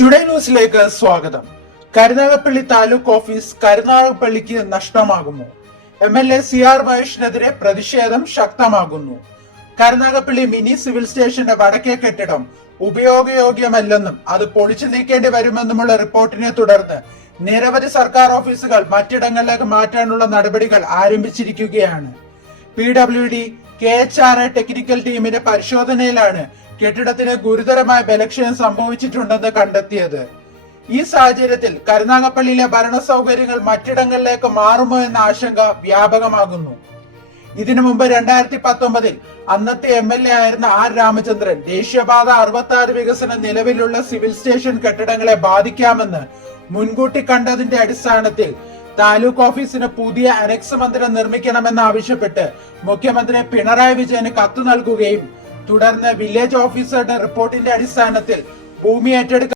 Today ന്യൂസിലേക്ക് സ്വാഗതം. Karunagappally taluk office കരുനാഗപ്പള്ളിക്ക് നഷ്ടമാകുന്നു. MLA CR മഹേഷിനെതിരെ പ്രതിഷേധം ശക്തമാകുന്നു. കരുനാഗപ്പള്ളി മിനി സിവിൽ സ്റ്റേഷന്റെ വടക്കേ കെട്ടിടം ഉപയോഗയോഗ്യമല്ലെന്നും അത് പൊളിച്ചു നീക്കേണ്ടി വരുമെന്നുമുള്ള റിപ്പോർട്ടിനെ തുടർന്ന് നിരവധി സർക്കാർ ഓഫീസുകൾ മറ്റിടങ്ങളിലേക്ക് മാറ്റാനുള്ള നടപടികൾ ആരംഭിച്ചിരിക്കുകയാണ്. PWD KHRA ടെക്നിക്കൽ ടീമിന്റെ പരിശോധനയിലാണ് കെട്ടിടത്തിന് ഗുരുതരമായ ബലക്ഷയം സംഭവിച്ചിട്ടുണ്ടെന്ന് കണ്ടെത്തിയത്. ഈ സാഹചര്യത്തിൽ കരുനാഗപ്പള്ളിയിലെ ഭരണ സൗകര്യങ്ങൾ മറ്റിടങ്ങളിലേക്ക് മാറുമോ എന്ന ആശങ്ക വ്യാപകമാകുന്നു. ഇതിനു മുമ്പ് 2019 അന്നത്തെ MLA ആയിരുന്ന R രാമചന്ദ്രൻ ദേശീയപാത 66 വികസനം നിലവിലുള്ള സിവിൽ സ്റ്റേഷൻ കെട്ടിടങ്ങളെ ബാധിക്കാമെന്ന് മുൻകൂട്ടി കണ്ടതിന്റെ അടിസ്ഥാനത്തിൽ താലൂക്ക് ഓഫീസിന് പുതിയ അനക്സ് മന്ദിരം നിർമ്മിക്കണമെന്നാവശ്യപ്പെട്ട് മുഖ്യമന്ത്രി പിണറായി വിജയന് കത്ത് നൽകുകയും തുടർന്ന് വില്ലേജ് ഓഫീസറുടെ റിപ്പോർട്ടിന്റെ അടിസ്ഥാനത്തിൽ ഭൂമി ഏറ്റെടുക്കാൻ